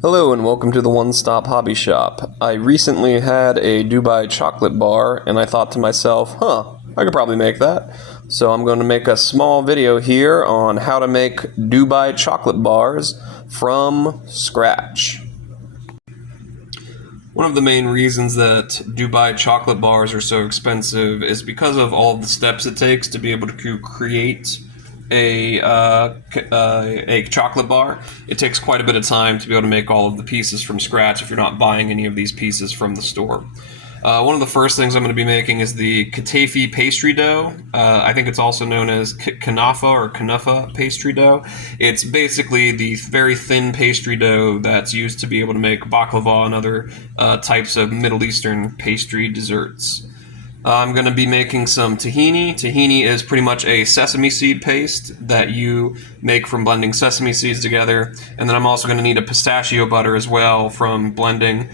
Hello and welcome to the One Stop Hobby Shop. I recently had a Dubai chocolate bar and I thought to myself, I could probably make that. So I'm going to make a small video here on how to make Dubai chocolate bars from scratch. One of the main reasons that Dubai chocolate bars are so expensive is because of all of the steps it takes to be able to create a chocolate bar. It takes quite a bit of time to be able to make all of the pieces from scratch if you're not buying any of these pieces from the store. One of the first things I'm going to be making is the Kataifi pastry dough. I think it's also known as kanafa pastry dough. It's basically the very thin pastry dough that's used to be able to make baklava and other types of Middle Eastern pastry desserts. I'm going to be making some tahini. Tahini is pretty much a sesame seed paste that you make from blending sesame seeds together. And then I'm also going to need a pistachio butter as well from blending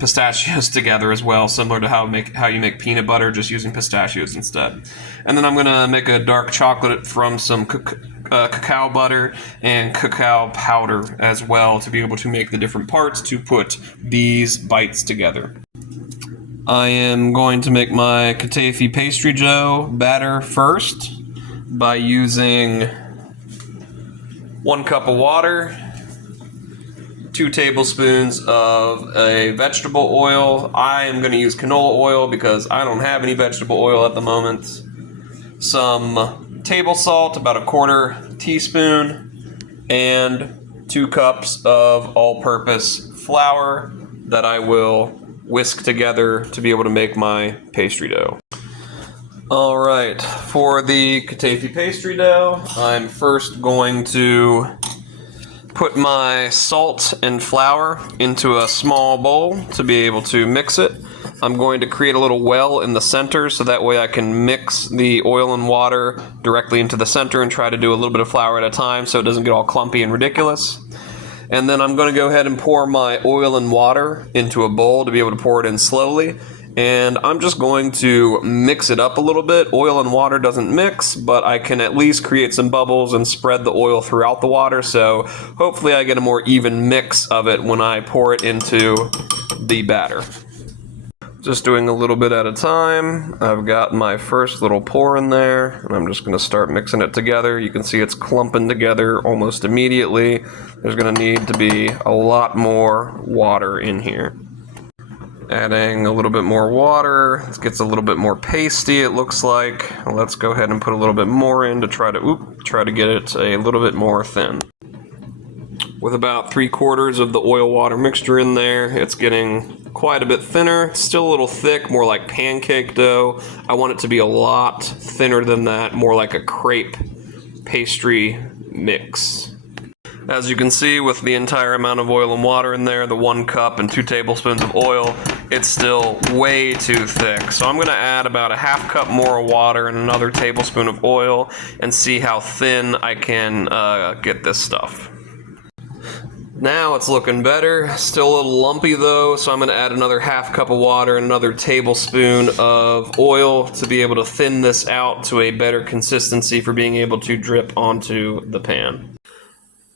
pistachios together as well, similar to how you make peanut butter, just using pistachios instead. And then I'm going to make a dark chocolate from some cacao butter and cacao powder as well to be able to make the different parts to put these bites together. I am going to make my Kataifi pastry dough batter first by using 1 cup of water, 2 tablespoons of a vegetable oil. I am going to use canola oil because I don't have any vegetable oil at the moment. Some table salt, about 1/4 teaspoon, and 2 cups of all-purpose flour that I will whisk together to be able to make my pastry dough. Alright, for the Kataifi pastry dough, I'm first going to put my salt and flour into a small bowl to be able to mix it. I'm going to create a little well in the center so that way I can mix the oil and water directly into the center and try to do a little bit of flour at a time so it doesn't get all clumpy and ridiculous. And then I'm going to go ahead and pour my oil and water into a bowl to be able to pour it in slowly. And I'm just going to mix it up a little bit. Oil and water doesn't mix, but I can at least create some bubbles and spread the oil throughout the water. So hopefully I get a more even mix of it when I pour it into the batter. Just doing a little bit at a time. I've got my first little pour in there, and I'm just going to start mixing it together. You can see it's clumping together almost immediately. There's going to need to be a lot more water in here. Adding a little bit more water. It gets a little bit more pasty, it looks like. Let's go ahead and put a little bit more in to try to get it a little bit more thin. With about 3/4 of the oil water mixture in there, it's getting quite a bit thinner. It's still a little thick, more like pancake dough. I want it to be a lot thinner than that, more like a crepe pastry mix. As you can see, with the entire amount of oil and water in there, the 1 cup and 2 tablespoons of oil, it's still way too thick. So I'm going to add about a 1/2 cup more of water and another tablespoon of oil and see how thin I can get this stuff. Now it's looking better. Still a little lumpy though, so I'm going to add another 1/2 cup of water and another tablespoon of oil to be able to thin this out to a better consistency for being able to drip onto the pan.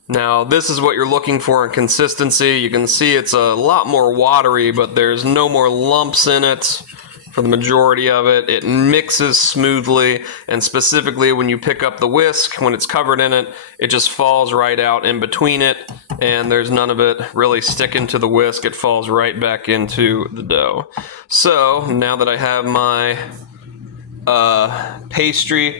Now this is what you're looking for in consistency. You can see it's a lot more watery, but there's no more lumps in it. For the majority of it, it mixes smoothly, and specifically when you pick up the whisk, when it's covered in it, it just falls right out in between it, and there's none of it really sticking to the whisk. It falls right back into the dough. So now that I have my Kataifi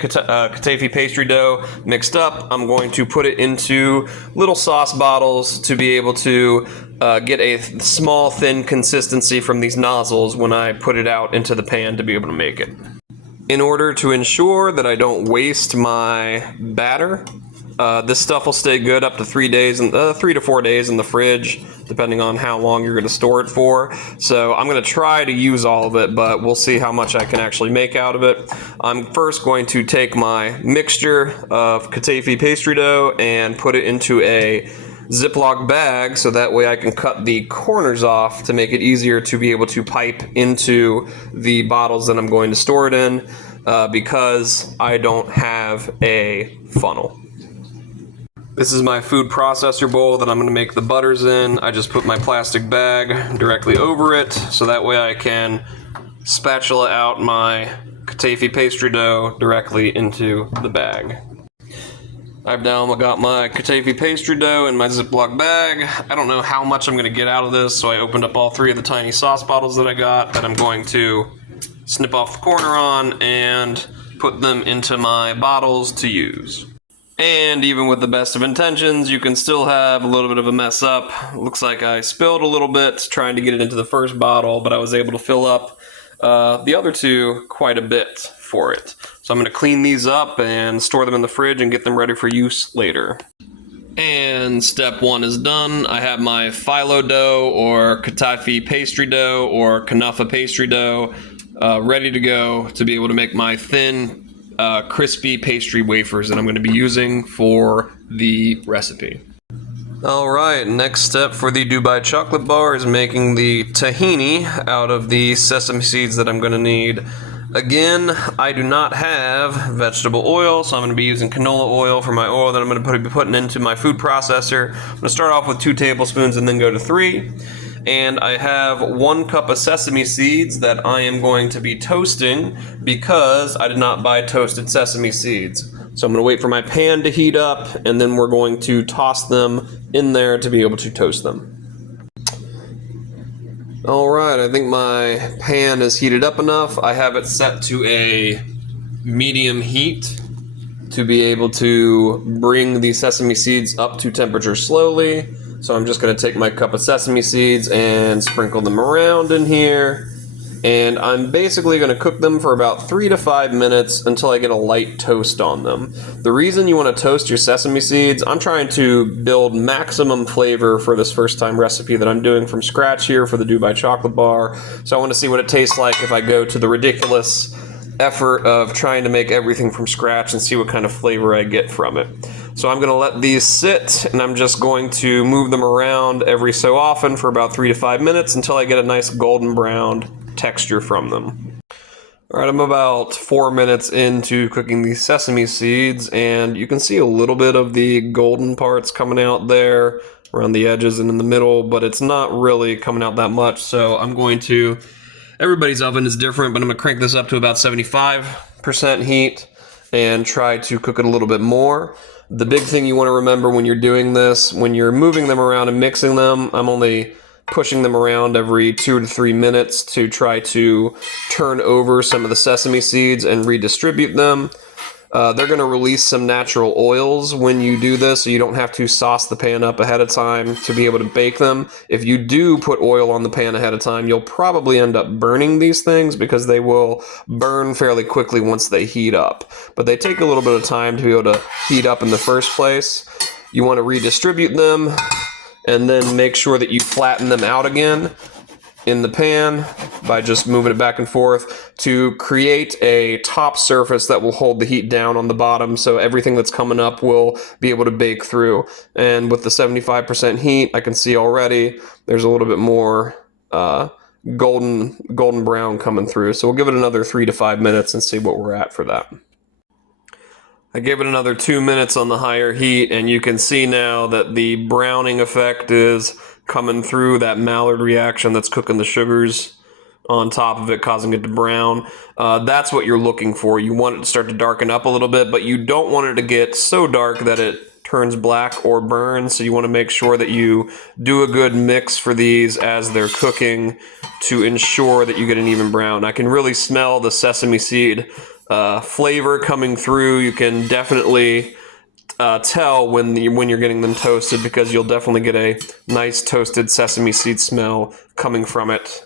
pastry dough mixed up, I'm going to put it into little sauce bottles to be able to get a small thin consistency from these nozzles when I put it out into the pan to be able to make it. In order to ensure that I don't waste my batter, this stuff will stay good up to 3 to 4 days in the fridge, depending on how long you're going to store it for. So I'm going to try to use all of it, but we'll see how much I can actually make out of it. I'm first going to take my mixture of Kataifi pastry dough and put it into a Ziploc bag so that way I can cut the corners off to make it easier to be able to pipe into the bottles that I'm going to store it in because I don't have a funnel. This is my food processor bowl that I'm going to make the butters in. I just put my plastic bag directly over it, so that way I can spatula out my Kataifi pastry dough directly into the bag. I've now got my Kataifi pastry dough in my Ziploc bag. I don't know how much I'm going to get out of this, so I opened up all 3 of the tiny sauce bottles that I got that I'm going to snip off the corner on and put them into my bottles to use. And even with the best of intentions, you can still have a little bit of a mess up. Looks like I spilled a little bit trying to get it into the first bottle, but I was able to fill up the other 2 quite a bit for it. So I'm going to clean these up and store them in the fridge and get them ready for use later. And step 1 is done. I have my phyllo dough or Kataifi pastry dough or Kanafa pastry dough ready to go to be able to make my thin, crispy pastry wafers that I'm going to be using for the recipe. Alright, next step for the Dubai chocolate bar is making the tahini out of the sesame seeds that I'm going to need. Again, I do not have vegetable oil, so I'm going to be using canola oil for my oil that I'm going to be putting into my food processor. I'm going to start off with 2 tablespoons and then go to 3. And I have 1 cup of sesame seeds that I am going to be toasting because I did not buy toasted sesame seeds. So I'm going to wait for my pan to heat up, and then we're going to toss them in there to be able to toast them. Alright, I think my pan is heated up enough. I have it set to a medium heat to be able to bring the sesame seeds up to temperature slowly. So I'm just going to take my cup of sesame seeds and sprinkle them around in here. And I'm basically going to cook them for about 3 to 5 minutes until I get a light toast on them. The reason you want to toast your sesame seeds, I'm trying to build maximum flavor for this first time recipe that I'm doing from scratch here for the Dubai chocolate bar. So I want to see what it tastes like if I go to the ridiculous effort of trying to make everything from scratch and see what kind of flavor I get from it. So I'm going to let these sit, and I'm just going to move them around every so often for about 3 to 5 minutes until I get a nice golden brown texture from them. Alright, I'm about 4 minutes into cooking these sesame seeds, and you can see a little bit of the golden parts coming out there around the edges and in the middle, but it's not really coming out that much, so I'm going to... Everybody's oven is different, but I'm going to crank this up to about 75% heat and try to cook it a little bit more. The big thing you want to remember when you're doing this, when you're moving them around and mixing them, I'm only pushing them around every 2 to 3 minutes to try to turn over some of the sesame seeds and redistribute them. They're going to release some natural oils when you do this, so you don't have to sauce the pan up ahead of time to be able to bake them. If you do put oil on the pan ahead of time, you'll probably end up burning these things because they will burn fairly quickly once they heat up. But they take a little bit of time to be able to heat up in the first place. You want to redistribute them and then make sure that you flatten them out again in the pan by just moving it back and forth to create a top surface that will hold the heat down on the bottom, so everything that's coming up will be able to bake through. And with the 75% heat, I can see already there's a little bit more golden brown coming through. So we'll give it another 3 to 5 minutes and see what we're at for that. I gave it another 2 minutes on the higher heat, and you can see now that the browning effect is coming through, that Maillard reaction that's cooking the sugars on top of it, causing it to brown. That's what you're looking for. You want it to start to darken up a little bit, but you don't want it to get so dark that it turns black or burns. So you want to make sure that you do a good mix for these as they're cooking to ensure that you get an even brown. I can really smell the sesame seed flavor coming through. You can definitely tell when you're getting them toasted, because you'll definitely get a nice toasted sesame seed smell coming from it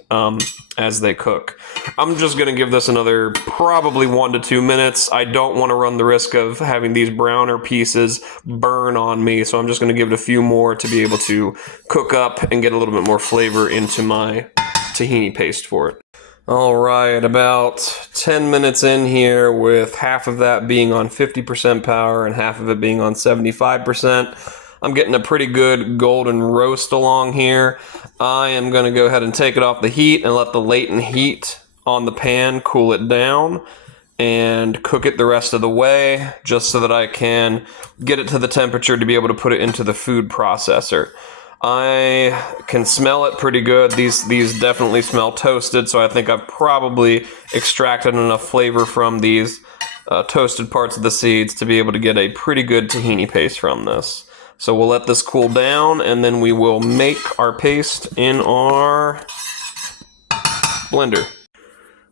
as they cook. I'm just going to give this another probably 1 to 2 minutes. I don't want to run the risk of having these browner pieces burn on me, so I'm just going to give it a few more to be able to cook up and get a little bit more flavor into my tahini paste for it. Alright, about 10 minutes in here, with half of that being on 50% power and half of it being on 75%. I'm getting a pretty good golden roast along here. I am going to go ahead and take it off the heat and let the latent heat on the pan cool it down. and cook it the rest of the way, just so that I can get it to the temperature to be able to put it into the food processor. I can smell it pretty good. These definitely smell toasted, so I think I've probably extracted enough flavor from these toasted parts of the seeds to be able to get a pretty good tahini paste from this. So we'll let this cool down, and then we will make our paste in our blender.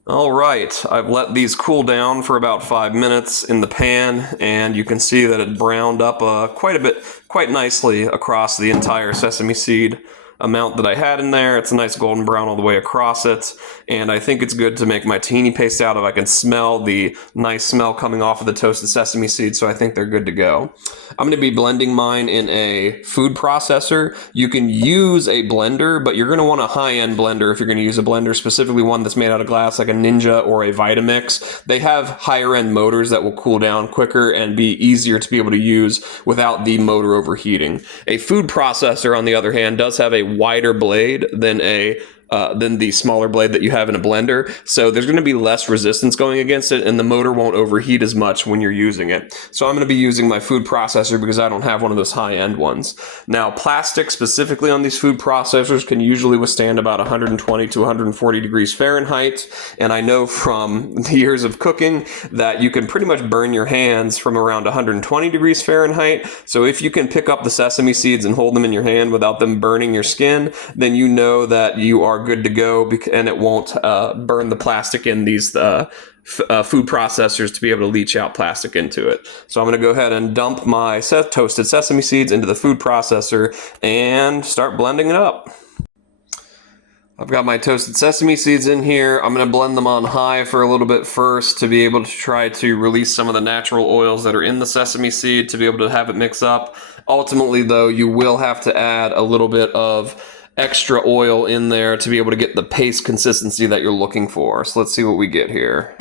All right, I've let these cool down for about 5 minutes in the pan, and you can see that it browned up quite nicely across the entire sesame seed amount that I had in there. It's a nice golden brown all the way across it, and I think it's good to make my tahini paste out of. I can smell the nice smell coming off of the toasted sesame seeds, so I think they're good to go. I'm going to be blending mine in a food processor. You can use a blender, but you're going to want a high-end blender if you're going to use a blender, specifically one that's made out of glass like a Ninja or a Vitamix. They have higher-end motors that will cool down quicker and be easier to be able to use without the motor overheating. A food processor, on the other hand, does have a wider blade than the smaller blade that you have in a blender, so there's going to be less resistance going against it, and the motor won't overheat as much when you're using it. So I'm going to be using my food processor because I don't have one of those high-end ones. Now, plastic specifically on these food processors can usually withstand about 120 to 140 degrees Fahrenheit, and I know from the years of cooking that you can pretty much burn your hands from around 120 degrees Fahrenheit. So if you can pick up the sesame seeds and hold them in your hand without them burning your skin, then you know that you are good to go, and it won't burn the plastic in these food processors to be able to leach out plastic into it. So I'm going to go ahead and dump my toasted sesame seeds into the food processor and start blending it up. I've got my toasted sesame seeds in here. I'm going to blend them on high for a little bit first to be able to try to release some of the natural oils that are in the sesame seed to be able to have it mix up. Ultimately, though, you will have to add a little bit of extra oil in there to be able to get the paste consistency that you're looking for. So let's see what we get here.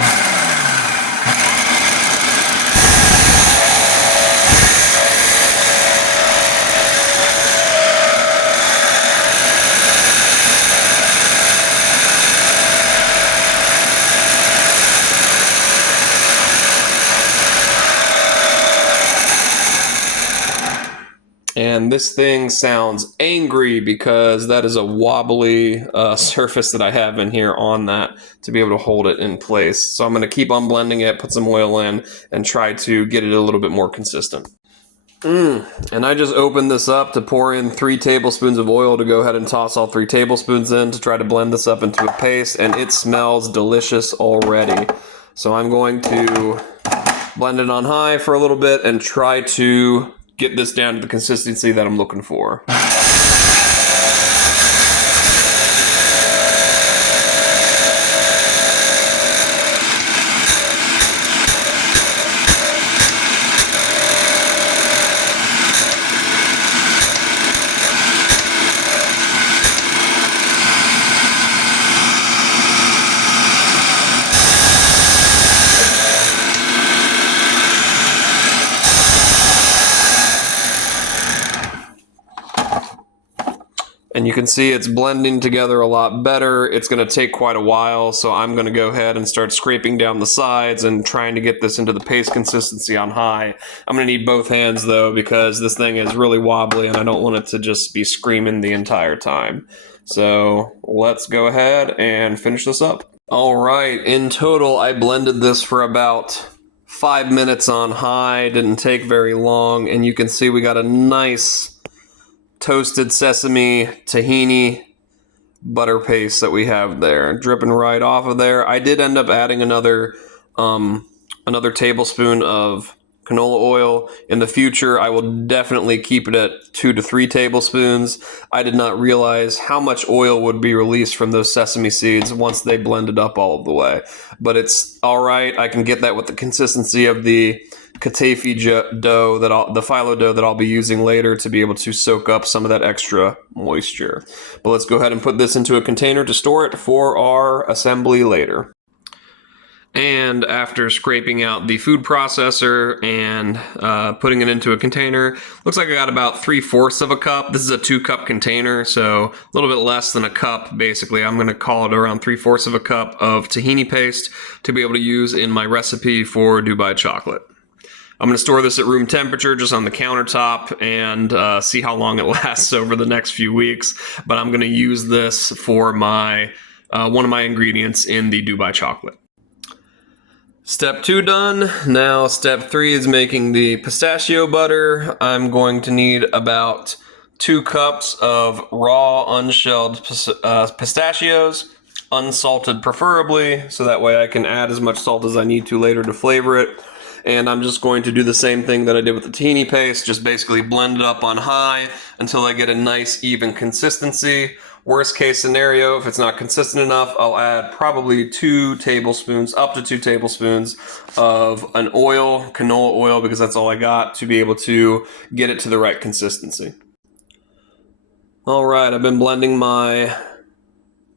And this thing sounds angry because that is a wobbly surface that I have in here on that to be able to hold it in place. So I'm going to keep on blending it, put some oil in, and try to get it a little bit more consistent. And I just opened this up to pour in 3 tablespoons of oil to go ahead and toss all 3 tablespoons in to try to blend this up into a paste, and it smells delicious already. So I'm going to blend it on high for a little bit and try to get this down to the consistency that I'm looking for. And you can see it's blending together a lot better. It's going to take quite a while, so I'm going to go ahead and start scraping down the sides and trying to get this into the paste consistency on high. I'm going to need both hands, though, because this thing is really wobbly, and I don't want it to just be screaming the entire time. So let's go ahead and finish this up. All right, in total, I blended this for about 5 minutes on high. Didn't take very long, and you can see we got a nice toasted sesame tahini butter paste that we have there, dripping right off of there. I did end up adding another tablespoon of canola oil. In the future, I will definitely keep it at 2 to 3 tablespoons. I did not realize how much oil would be released from those sesame seeds once they blended up all of the way. But it's all right. I can get that with the consistency of the Kataifi dough, the phyllo dough that I'll be using later to be able to soak up some of that extra moisture. But let's go ahead and put this into a container to store it for our assembly later. And after scraping out the food processor and putting it into a container, looks like I got about 3/4 of a cup. This is a 2-cup container, so a little bit less than a cup, basically. I'm going to call it around 3/4 of a cup of tahini paste to be able to use in my recipe for Dubai chocolate. I'm going to store this at room temperature just on the countertop and see how long it lasts over the next few weeks. But I'm going to use this for my one of my ingredients in the Dubai chocolate. Step 2 done. Now step 3 is making the pistachio butter. I'm going to need about 2 cups of raw unshelled pistachios, unsalted preferably, so that way I can add as much salt as I need to later to flavor it. And I'm just going to do the same thing that I did with the tahini paste, just basically blend it up on high until I get a nice even consistency. Worst case scenario, if it's not consistent enough, I'll add probably 2 tablespoons, up to 2 tablespoons of an oil, canola oil, because that's all I got to be able to get it to the right consistency. All right, I've been blending my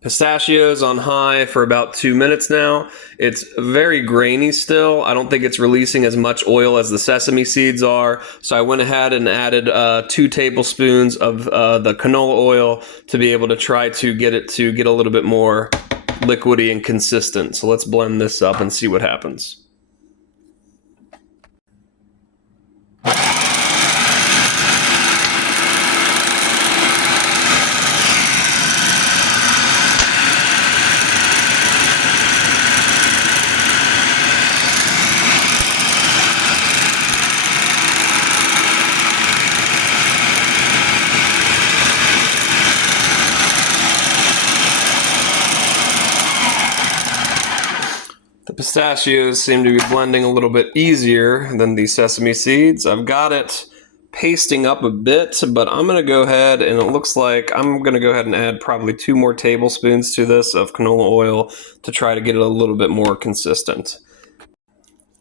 pistachios on high for about 2 minutes now. It's very grainy still. I don't think it's releasing as much oil as the sesame seeds are. So I went ahead and added 2 tablespoons of the canola oil to be able to try to get it to get a little bit more liquidy and consistent. So let's blend this up and see what happens. Pistachios seem to be blending a little bit easier than the sesame seeds. I've got it pasting up a bit, but I'm going to go ahead and it looks like I'm going to go ahead and add probably 2 more tablespoons to this of canola oil to try to get it a little bit more consistent.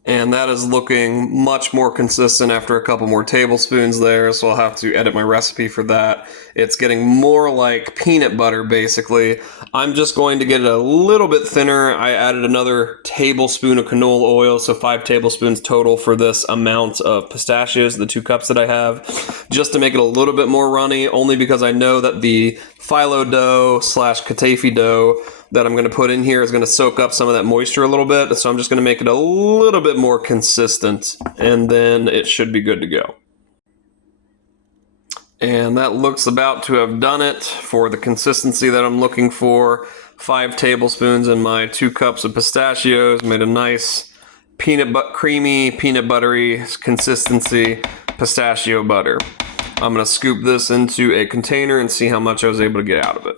And that is looking much more consistent after a couple more tablespoons there, so I'll have to edit my recipe for that. It's getting more like peanut butter, basically. I'm just going to get it a little bit thinner. I added another tablespoon of canola oil, so 5 tablespoons total for this amount of pistachios, the 2 cups that I have, just to make it a little bit more runny, only because I know that the phyllo dough / Kataifi dough that I'm going to put in here is going to soak up some of that moisture a little bit. So I'm just going to make it a little bit more consistent, and then it should be good to go. And that looks about to have done it for the consistency that I'm looking for. 5 tablespoons in my 2 cups of pistachios made a nice creamy, peanut buttery consistency pistachio butter. I'm going to scoop this into a container and see how much I was able to get out of it.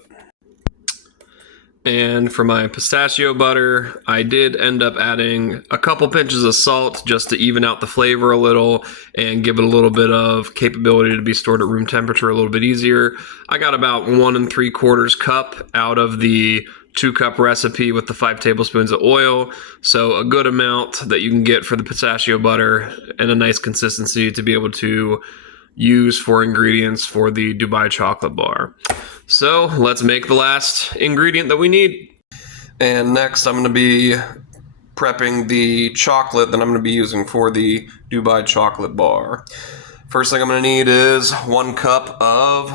And for my pistachio butter, I did end up adding a couple pinches of salt just to even out the flavor a little and give it a little bit of capability to be stored at room temperature a little bit easier. I got about 1 3/4 cup out of the 2-cup recipe with the 5 tablespoons of oil. So a good amount that you can get for the pistachio butter and a nice consistency to be able to use for ingredients for the Dubai chocolate bar. So let's make the last ingredient that we need. And next I'm going to be prepping the chocolate that I'm going to be using for the Dubai chocolate bar. First thing I'm going to need is 1 cup of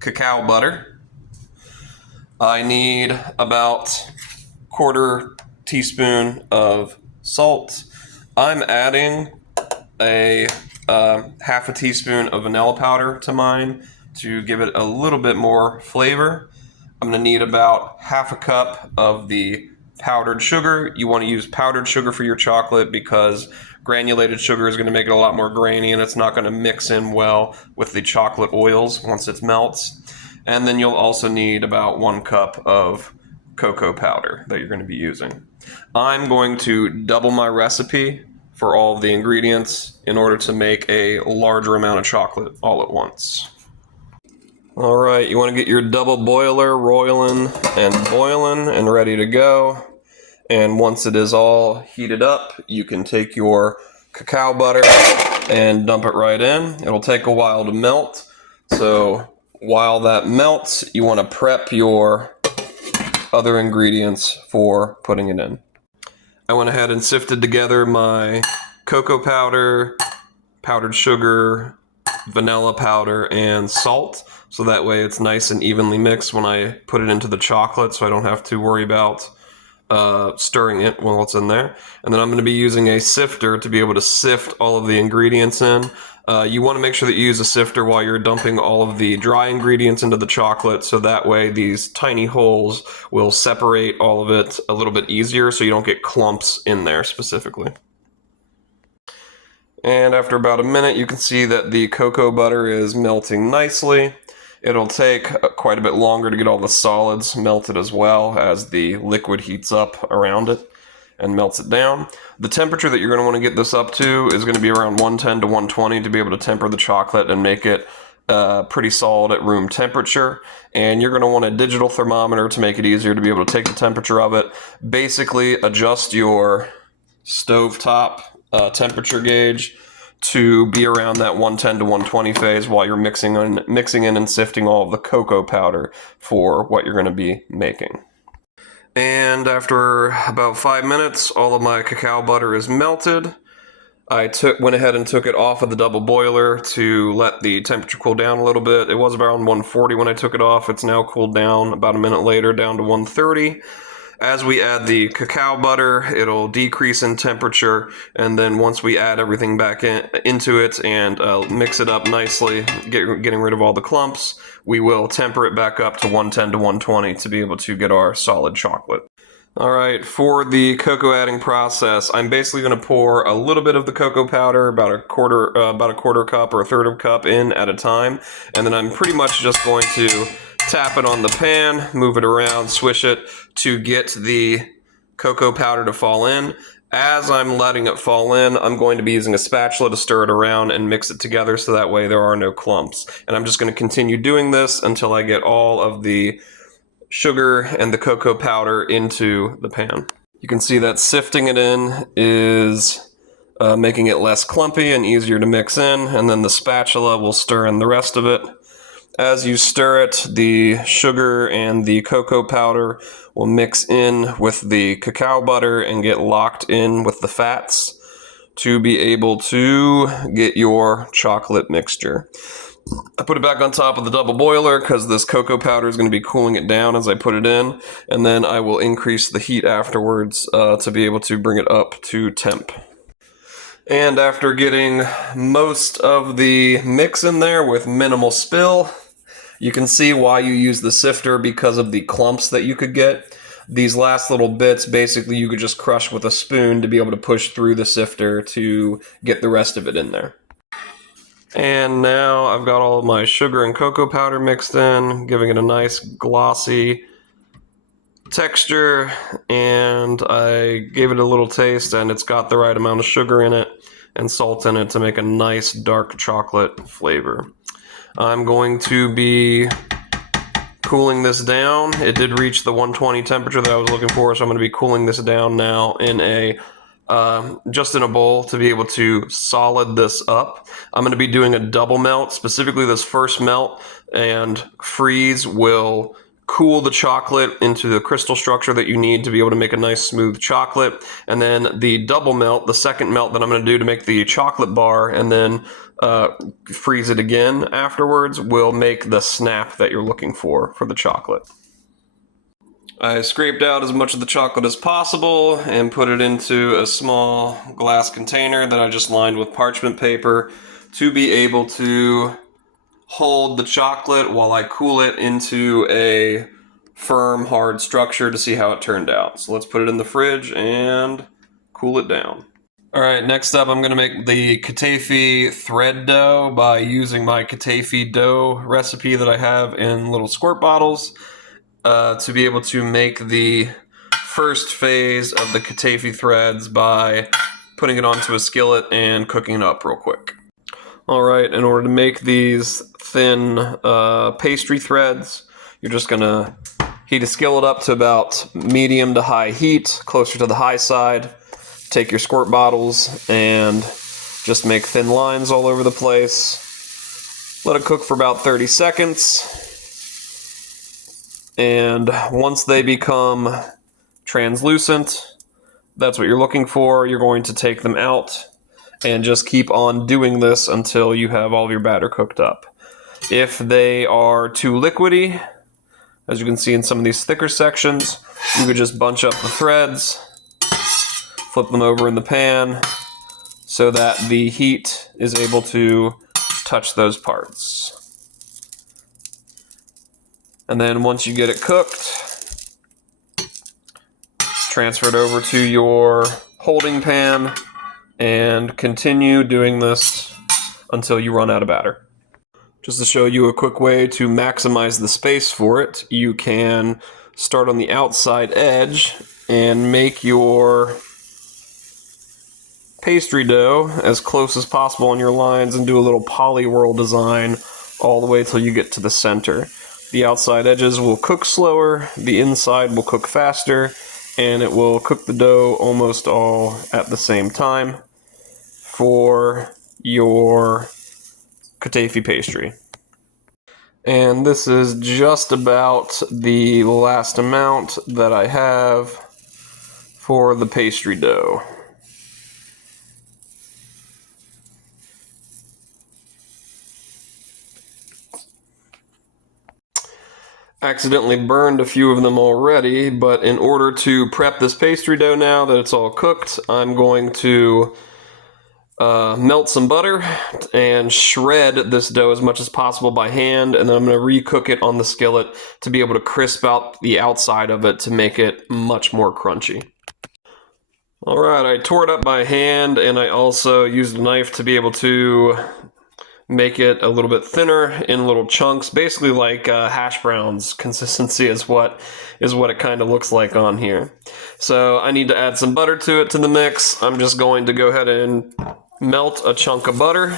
cacao butter. I need about 1/4 teaspoon of salt. I'm adding a 1/2 teaspoon of vanilla powder to mine to give it a little bit more flavor. I'm going to need about 1/2 cup of the powdered sugar. You want to use powdered sugar for your chocolate because granulated sugar is going to make it a lot more grainy and it's not going to mix in well with the chocolate oils once it melts. And then you'll also need about 1 cup of cocoa powder that you're going to be using. I'm going to double my recipe for all of the ingredients in order to make a larger amount of chocolate all at once. All right, you want to get your double boiler roiling and boiling and ready to go. And once it is all heated up, you can take your cacao butter and dump it right in. It'll take a while to melt. So while that melts, you want to prep your other ingredients for putting it in. I went ahead and sifted together my cocoa powder, powdered sugar, vanilla powder, and salt, so that way it's nice and evenly mixed when I put it into the chocolate, so I don't have to worry about stirring it while it's in there. And then I'm going to be using a sifter to be able to sift all of the ingredients in. You want to make sure that you use a sifter while you're dumping all of the dry ingredients into the chocolate, so that way these tiny holes will separate all of it a little bit easier, so you don't get clumps in there specifically. And after about a minute, you can see that the cocoa butter is melting nicely. It'll take quite a bit longer to get all the solids melted as well, as the liquid heats up around it and melts it down. The temperature that you're going to want to get this up to is going to be around 110 to 120 to be able to temper the chocolate and make it pretty solid at room temperature. And you're going to want a digital thermometer to make it easier to be able to take the temperature of it. Basically, adjust your stovetop temperature gauge to be around that 110 to 120 phase while you're mixing in and sifting all of the cocoa powder for what you're going to be making. And after about 5 minutes, all of my cacao butter is melted. I went ahead and took it off of the double boiler to let the temperature cool down a little bit. It was around 140 when I took it off. It's now cooled down about a minute later down to 130. As we add the cacao butter, it'll decrease in temperature, and then once we add everything back into it and mix it up nicely, getting rid of all the clumps, we will temper it back up to 110 to 120 to be able to get our solid chocolate. Alright, for the cocoa adding process, I'm basically going to pour a little bit of the cocoa powder, about a quarter cup or a third of a cup in at a time, and then I'm pretty much just going to tap it on the pan, move it around, swish it to get the cocoa powder to fall in. As I'm letting it fall in, I'm going to be using a spatula to stir it around and mix it together so that way there are no clumps. And I'm just going to continue doing this until I get all of the sugar and the cocoa powder into the pan. You can see that sifting it in is making it less clumpy and easier to mix in, and then the spatula will stir in the rest of it. As you stir it, the sugar and the cocoa powder will mix in with the cacao butter and get locked in with the fats to be able to get your chocolate mixture. I put it back on top of the double boiler because this cocoa powder is going to be cooling it down as I put it in, and then I will increase the heat afterwards to be able to bring it up to temp. And after getting most of the mix in there with minimal spill, you can see why you use the sifter, because of the clumps that you could get. These last little bits, basically you could just crush with a spoon to be able to push through the sifter to get the rest of it in there. And now I've got all of my sugar and cocoa powder mixed in, giving it a nice glossy texture, and I gave it a little taste, and it's got the right amount of sugar in it and salt in it to make a nice dark chocolate flavor. I'm going to be cooling this down. It did reach the 120 temperature that I was looking for, so I'm going to be cooling this down now in a just in a bowl to be able to solid this up. I'm going to be doing a double melt, specifically this first melt and freeze will cool the chocolate into the crystal structure that you need to be able to make a nice smooth chocolate. And then the double melt, the second melt that I'm going to do to make the chocolate bar and then freeze it again afterwards, will make the snap that you're looking for the chocolate. I scraped out as much of the chocolate as possible and put it into a small glass container that I just lined with parchment paper to be able to hold the chocolate while I cool it into a firm, hard structure to see how it turned out. So let's put it in the fridge and cool it down. Alright, next up I'm going to make the Kataifi thread dough by using my Kataifi dough recipe that I have in little squirt bottles to be able to make the first phase of the Kataifi threads by putting it onto a skillet and cooking it up real quick. Alright, in order to make these thin pastry threads, you're just going to heat a skillet up to about medium to high heat, closer to the high side. Take your squirt bottles and just make thin lines all over the place. Let it cook for about 30 seconds. And once they become translucent, that's what you're looking for, you're going to take them out and just keep on doing this until you have all of your batter cooked up. If they are too liquidy, as you can see in some of these thicker sections, you could just bunch up the threads, flip them over in the pan so that the heat is able to touch those parts. And then once you get it cooked, transfer it over to your holding pan and continue doing this until you run out of batter. Just to show you a quick way to maximize the space for it, you can start on the outside edge and make your pastry dough as close as possible on your lines and do a little poly whirl design all the way till you get to the center. The outside edges will cook slower, the inside will cook faster, and it will cook the dough almost all at the same time for your Kataifi pastry. And this is just about the last amount that I have for the pastry dough. Accidentally burned a few of them already, but in order to prep this pastry dough now that it's all cooked, I'm going to melt some butter and shred this dough as much as possible by hand, and then I'm going to recook it on the skillet to be able to crisp out the outside of it to make it much more crunchy. Alright, I tore it up by hand, and I also used a knife to be able to make it a little bit thinner in little chunks, basically like hash browns consistency is what it kind of looks like on here. So I need to add some butter to the mix. I'm just going to go ahead and melt a chunk of butter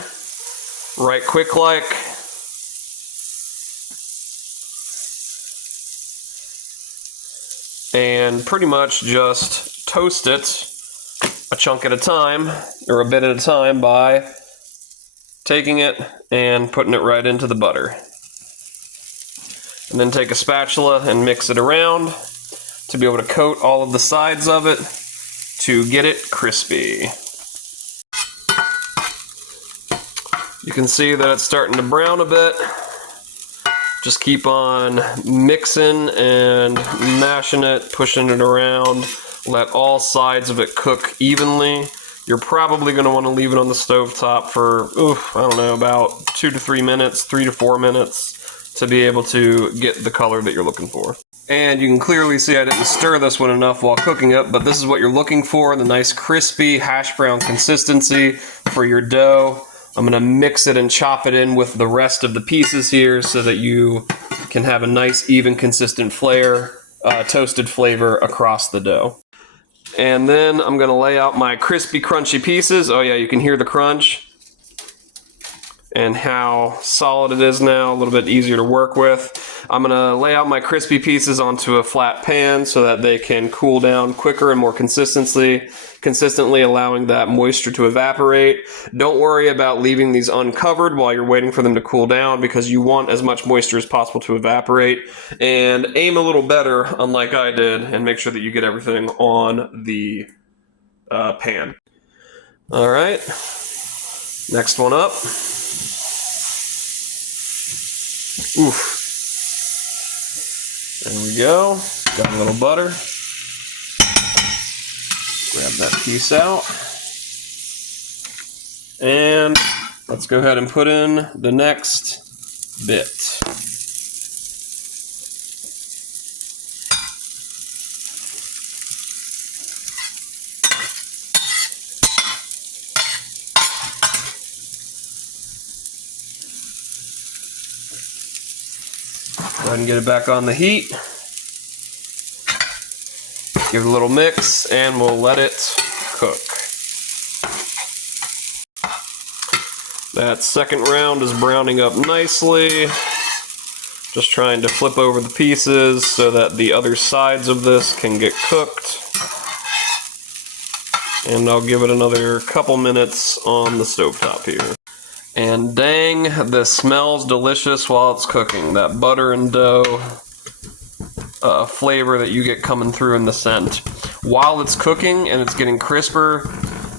right quick like. And pretty much just toast it a chunk at a time, or a bit at a time, by taking it and putting it right into the butter. And then take a spatula and mix it around to be able to coat all of the sides of it to get it crispy. You can see that it's starting to brown a bit. Just keep on mixing and mashing it, pushing it around. Let all sides of it cook evenly. You're probably going to want to leave it on the stovetop for, I don't know, about 2 to 3 minutes, 3 to 4 minutes to be able to get the color that you're looking for. And you can clearly see I didn't stir this one enough while cooking it, but this is what you're looking for, the nice crispy hash brown consistency for your dough. I'm going to mix it and chop it in with the rest of the pieces here so that you can have a nice, even, consistent toasted flavor across the dough. And then I'm going to lay out my crispy, crunchy pieces. Oh yeah, you can hear the crunch and how solid it is now, a little bit easier to work with. I'm going to lay out my crispy pieces onto a flat pan so that they can cool down quicker and more consistently, allowing that moisture to evaporate. Don't worry about leaving these uncovered while you're waiting for them to cool down, because you want as much moisture as possible to evaporate. And aim a little better, unlike I did, and make sure that you get everything on the pan. Alright, next one up. Oof. There we go. Got a little butter. Grab that piece out. And let's go ahead and put in the next bit. Go ahead and get it back on the heat. Give it a little mix and we'll let it cook. That second round is browning up nicely. Just trying to flip over the pieces so that the other sides of this can get cooked. And I'll give it another couple minutes on the stovetop here. And dang, this smells delicious while it's cooking. That butter and dough flavor that you get coming through in the scent. while it's cooking and it's getting crisper,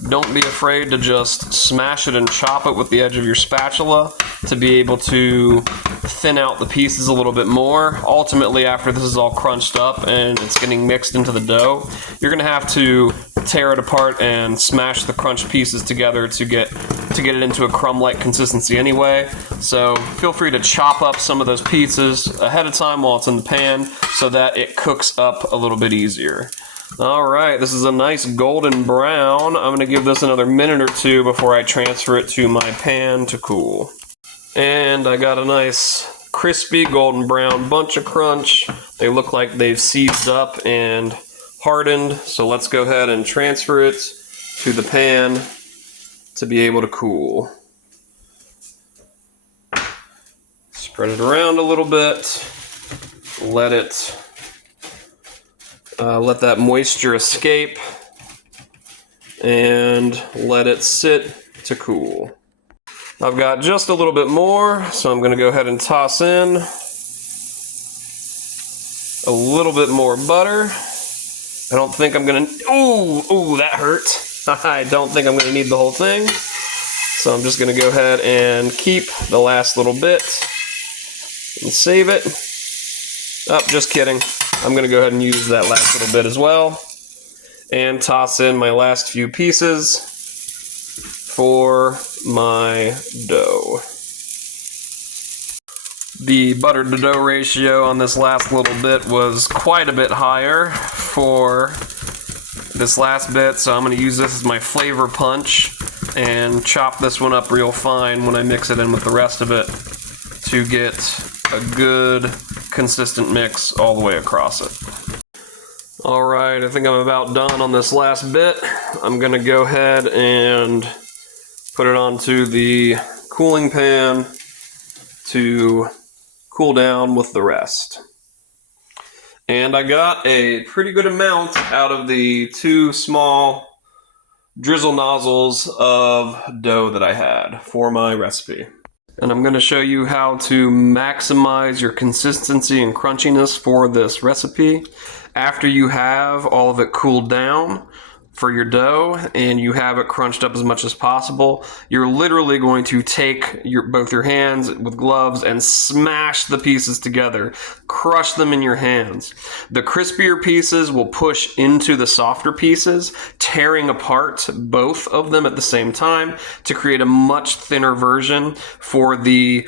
don't be afraid to just smash it and chop it with the edge of your spatula to be able to thin out the pieces a little bit more. Ultimately, after this is all crunched up and it's getting mixed into the dough, you're gonna have to tear it apart and smash the crunched pieces together to get it into a crumb-like consistency anyway. So feel free to chop up some of those pieces ahead of time while it's in the pan so that it cooks up a little bit easier. Alright, this is a nice golden brown. I'm going to give this another minute or two before I transfer it to my pan to cool. And I got a nice crispy golden brown bunch of crunch. They look like they've seized up and hardened, so let's go ahead and transfer it to the pan to be able to cool. Spread it around a little bit, let that moisture escape, and let it sit to cool. I've got just a little bit more, so I'm going to go ahead and toss in a little bit more butter. I don't think I'm going to... Ooh, that hurt. I don't think I'm going to need the whole thing. So I'm just going to go ahead and keep the last little bit and save it. Oh, just kidding. I'm going to go ahead and use that last little bit as well. And toss in my last few pieces for my dough. The butter to dough ratio on this last little bit was quite a bit higher for this last bit, so I'm going to use this as my flavor punch and chop this one up real fine when I mix it in with the rest of it to get a good consistent mix all the way across it. Alright, I think I'm about done on this last bit. I'm going to go ahead and put it onto the cooling pan to cool down with the rest. And I got a pretty good amount out of the 2 small drizzle nozzles of dough that I had for my recipe. And I'm going to show you how to maximize your consistency and crunchiness for this recipe. After you have all of it cooled down for your dough and you have it crunched up as much as possible, you're literally going to take both your hands with gloves and smash the pieces together, crush them in your hands. The crispier pieces will push into the softer pieces, tearing apart both of them at the same time to create a much thinner version for the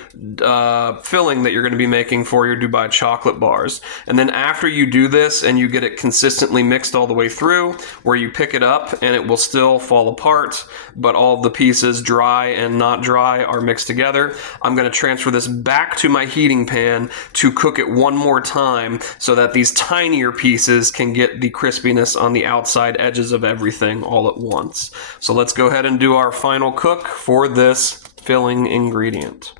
filling that you're going to be making for your Dubai chocolate bars. And then after you do this and you get it consistently mixed all the way through, where you pick it up and it will still fall apart, but all the pieces, dry and not dry, are mixed together, I'm going to transfer this back to my heating pan to cook it one more time so that these tinier pieces can get the crispiness on the outside edges of everything all at once. So let's go ahead and do our final cook for this filling ingredient.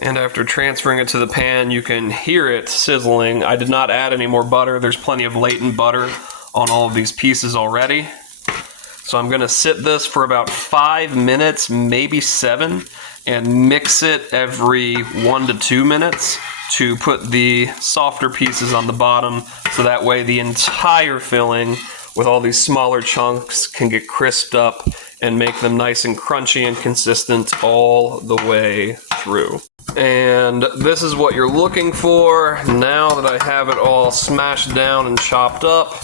And after transferring it to the pan, you can hear it sizzling. I did not add any more butter. There's plenty of latent butter on all of these pieces already. So I'm going to sit this for about 5 minutes, maybe 7, and mix it every 1 to 2 minutes to put the softer pieces on the bottom, so that way the entire filling with all these smaller chunks can get crisped up and make them nice and crunchy and consistent all the way through. And this is what you're looking for now that I have it all smashed down and chopped up.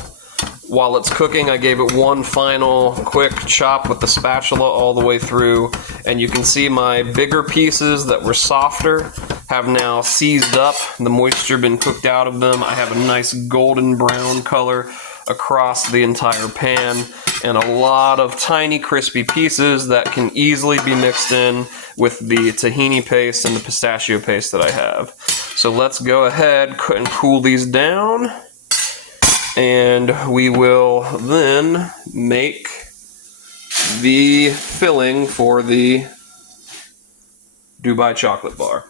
While it's cooking, I gave it one final quick chop with the spatula all the way through, and you can see my bigger pieces that were softer have now seized up, the moisture been cooked out of them. I have a nice golden brown color across the entire pan, and a lot of tiny crispy pieces that can easily be mixed in with the tahini paste and the pistachio paste that I have. So let's go ahead and cool these down, and we will then make the filling for the Dubai chocolate bar.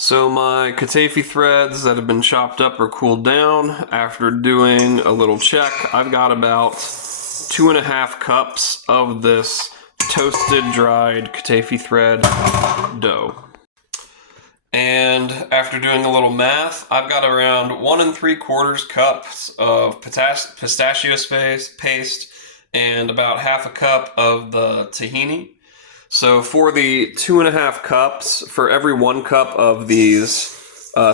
So my Kataifi threads that have been chopped up are cooled down. After doing a little check, I've got about 2.5 cups of this toasted dried Kataifi thread dough. And after doing a little math, I've got around 1 3/4 cups of pistachio paste and about half a cup of the tahini. So for the 2.5 cups, for every 1 cup of these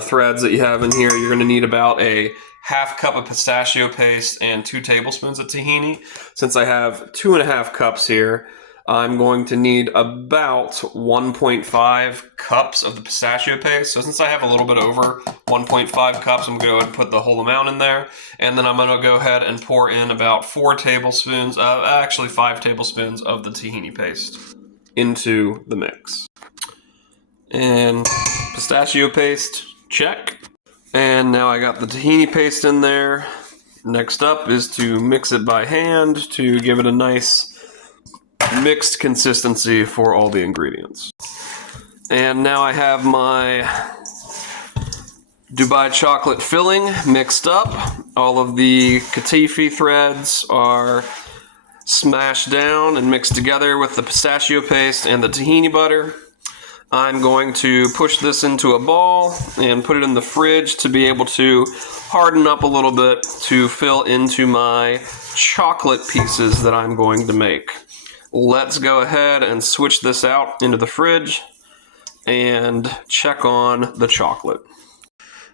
threads that you have in here, you're going to need about a half cup of pistachio paste and 2 tablespoons of tahini. Since I have 2.5 cups here, I'm going to need about 1.5 cups of the pistachio paste. So since I have a little bit over 1.5 cups, I'm going to go ahead and put the whole amount in there. And then I'm going to go ahead and pour in about 4 tablespoons, actually 5 tablespoons of the tahini paste into the mix. And pistachio paste, check. And now I got the tahini paste in there. Next up is to mix it by hand to give it a nice mixed consistency for all the ingredients. And now I have my Dubai chocolate filling mixed up. All of the Kataifi threads are smashed down and mixed together with the pistachio paste and the tahini butter. I'm going to push this into a ball and put it in the fridge to be able to harden up a little bit to fill into my chocolate pieces that I'm going to make. Let's go ahead and switch this out into the fridge and check on the chocolate.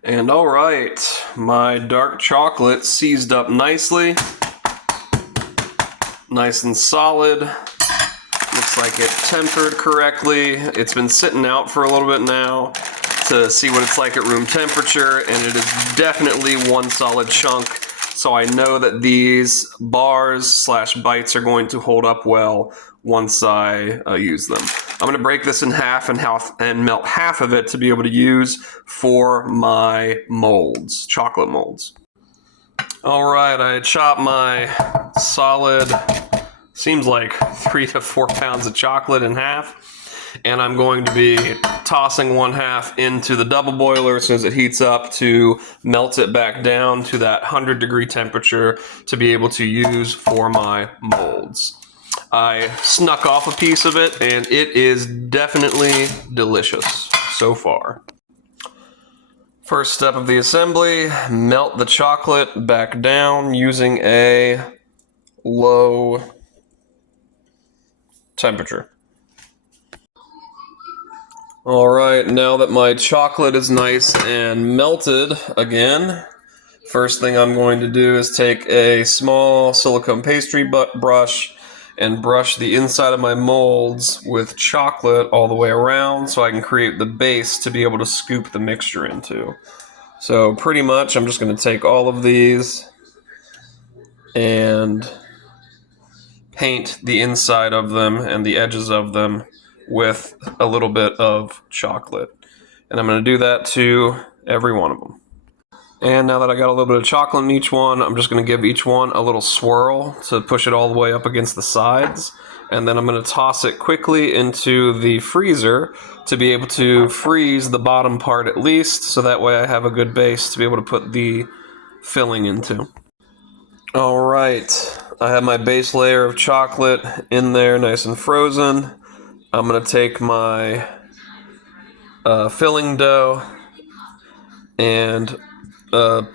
And all right, my dark chocolate seized up nicely. Nice and solid. Looks like it tempered correctly. It's been sitting out for a little bit now to see what it's like at room temperature, and it is definitely one solid chunk. So I know that these bars / bites are going to hold up well once I use them. I'm going to break this in half and melt half of it to be able to use for my molds, chocolate molds. All right, I chopped my solid, seems like 3 to 4 pounds of chocolate in half. And I'm going to be tossing 1/2 into the double boiler as soon as it heats up to melt it back down to that 100-degree temperature to be able to use for my molds. I snuck off a piece of it, and it is definitely delicious so far. First step of the assembly, melt the chocolate back down using a low temperature. Alright, now that my chocolate is nice and melted again, first thing I'm going to do is take a small silicone pastry brush and brush the inside of my molds with chocolate all the way around so I can create the base to be able to scoop the mixture into. So pretty much I'm just going to take all of these and paint the inside of them and the edges of them with a little bit of chocolate. And I'm going to do that to every one of them. And now that I got a little bit of chocolate in each one, I'm just going to give each one a little swirl to push it all the way up against the sides. And then I'm going to toss it quickly into the freezer to be able to freeze the bottom part at least, so that way I have a good base to be able to put the filling into. Alright, I have my base layer of chocolate in there nice and frozen. I'm going to take my filling dough and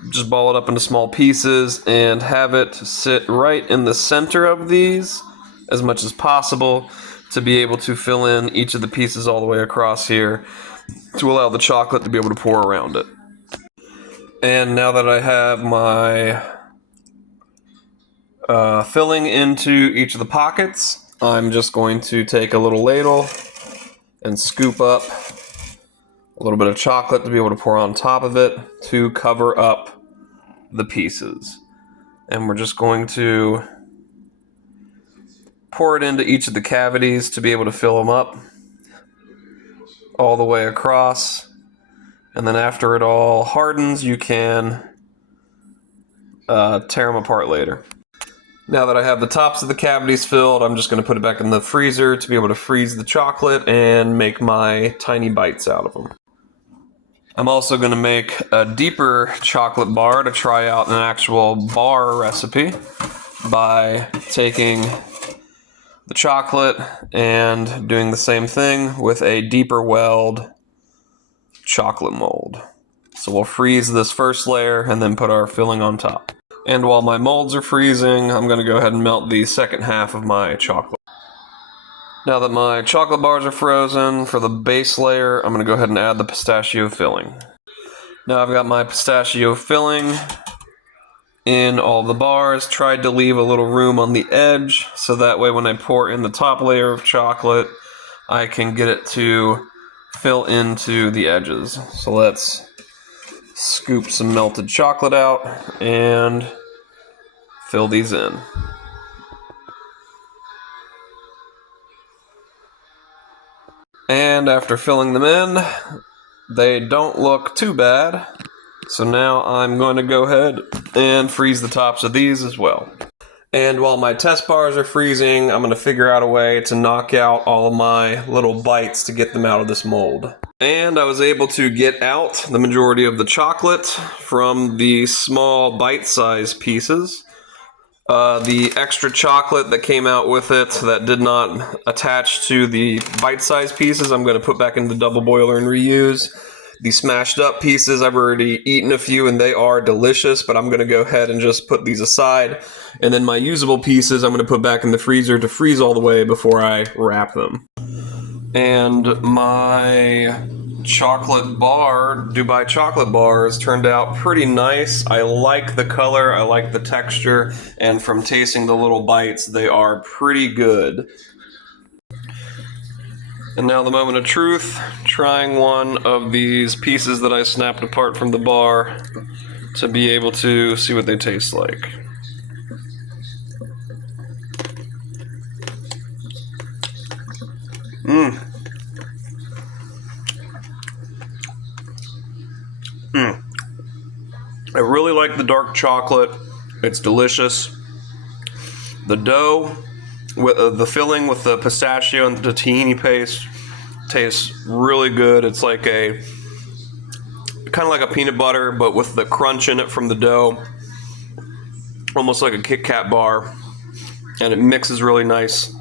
just ball it up into small pieces and have it sit right in the center of these as much as possible to be able to fill in each of the pieces all the way across here to allow the chocolate to be able to pour around it. And now that I have my filling into each of the pockets, I'm just going to take a little ladle and scoop up a little bit of chocolate to be able to pour on top of it to cover up the pieces. And we're just going to pour it into each of the cavities to be able to fill them up all the way across. And then after it all hardens, you can tear them apart later. Now that I have the tops of the cavities filled, I'm just going to put it back in the freezer to be able to freeze the chocolate and make my tiny bites out of them. I'm also going to make a deeper chocolate bar to try out an actual bar recipe by taking the chocolate and doing the same thing with a deeper weld chocolate mold. So we'll freeze this first layer and then put our filling on top. And while my molds are freezing, I'm going to go ahead and melt the second half of my chocolate. Now that my chocolate bars are frozen, for the base layer, I'm going to go ahead and add the pistachio filling. Now I've got my pistachio filling in all the bars. Tried to leave a little room on the edge, so that way when I pour in the top layer of chocolate, I can get it to fill into the edges. So let's scoop some melted chocolate out and fill these in. And after filling them in, they don't look too bad. So now I'm going to go ahead and freeze the tops of these as well. And while my test bars are freezing, I'm going to figure out a way to knock out all of my little bites to get them out of this mold. And I was able to get out the majority of the chocolate from the small bite-sized pieces. The extra chocolate that came out with it that did not attach to the bite-sized pieces, I'm going to put back into the double boiler and reuse. The smashed up pieces, I've already eaten a few and they are delicious, but I'm going to go ahead and just put these aside. And then my usable pieces I'm going to put back in the freezer to freeze all the way before I wrap them. And my chocolate bar, Dubai chocolate bars, turned out pretty nice. I like the color, I like the texture, and from tasting the little bites, they are pretty good. And now the moment of truth, trying one of these pieces that I snapped apart from the bar to be able to see what they taste like. I really like the dark chocolate. It's delicious. The dough, with the filling with the pistachio and the tahini paste, tastes really good. It's like a kind of like a peanut butter, but with the crunch in it from the dough, almost like a Kit Kat bar, and it mixes really nice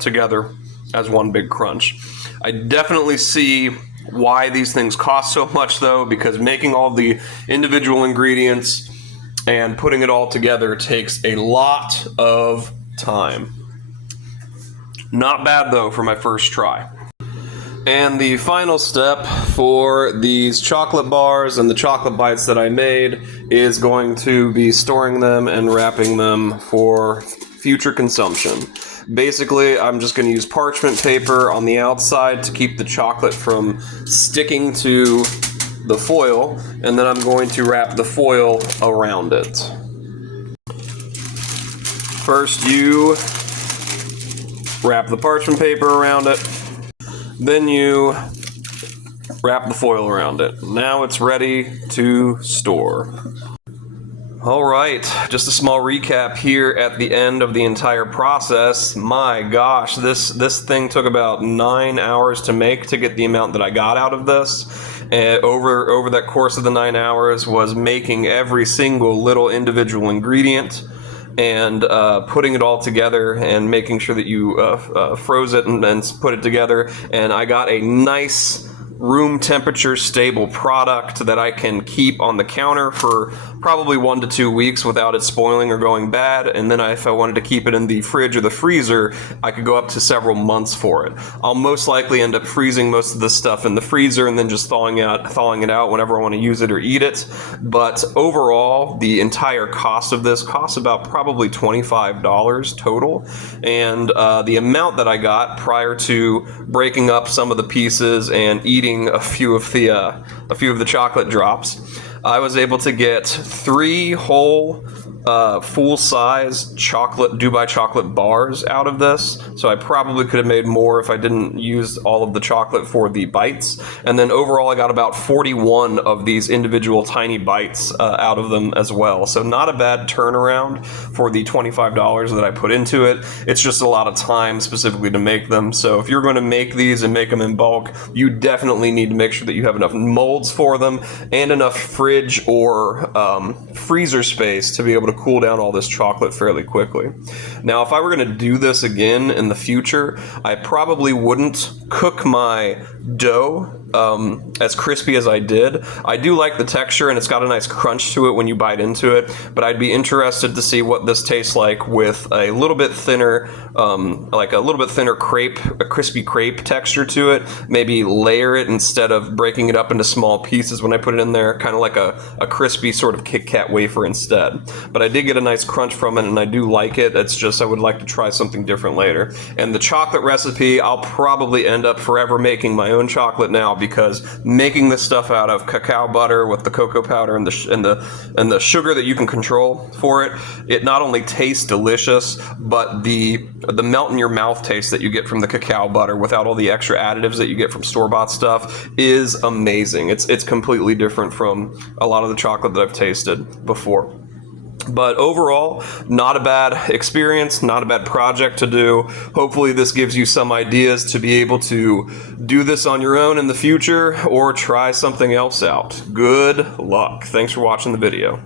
together as one big crunch. I definitely see why these things cost so much though, because making all the individual ingredients and putting it all together takes a lot of time. Not bad though for my first try. And the final step for these chocolate bars and the chocolate bites that I made is going to be storing them and wrapping them for future consumption. Basically, I'm just going to use parchment paper on the outside to keep the chocolate from sticking to the foil, and then I'm going to wrap the foil around it. First, you wrap the parchment paper around it, then you wrap the foil around it. Now it's ready to store. Alright, just a small recap here at the end of the entire process. My gosh, this thing took about 9 hours to make to get the amount that I got out of this. Over that course of the 9 hours was making every single little individual ingredient and putting it all together and making sure that you froze it and put it together. And I got a nice room temperature stable product that I can keep on the counter for probably 1 to 2 weeks without it spoiling or going bad. And then if I wanted to keep it in the fridge or the freezer, I could go up to several months for it. I'll most likely end up freezing most of this stuff in the freezer and then just thawing it out whenever I want to use it or eat it. But overall, the entire cost of this costs about probably $25 total. And the amount that I got prior to breaking up some of the pieces and eating a few of the chocolate drops, I was able to get 3 whole full-size Dubai chocolate bars out of this. So I probably could have made more if I didn't use all of the chocolate for the bites. And then overall I got about 41 of these individual tiny bites out of them as well. So not a bad turnaround for the $25 that I put into it. It's just a lot of time specifically to make them. So if you're going to make these and make them in bulk, you definitely need to make sure that you have enough molds for them and enough fridge or freezer space to be able to cool down all this chocolate fairly quickly. Now, if I were going to do this again in the future, I probably wouldn't cook my dough as crispy as I did. I do like the texture, and it's got a nice crunch to it when you bite into it, but I'd be interested to see what this tastes like with a little bit thinner, like a little bit thinner crepe, a crispy crepe texture to it. Maybe layer it instead of breaking it up into small pieces when I put it in there, kind of like a crispy sort of Kit Kat wafer instead. But I did get a nice crunch from it, and I do like it. It's just I would like to try something different later. And the chocolate recipe, I'll probably end up forever making my own chocolate now, because making this stuff out of cacao butter with the cocoa powder and the sugar that you can control for it, it not only tastes delicious, but the melt in your mouth taste that you get from the cacao butter without all the extra additives that you get from store-bought stuff is amazing. It's completely different from a lot of the chocolate that I've tasted before. But overall, not a bad experience, not a bad project to do. Hopefully this gives you some ideas to be able to do this on your own in the future or try something else out. Good luck. Thanks for watching the video.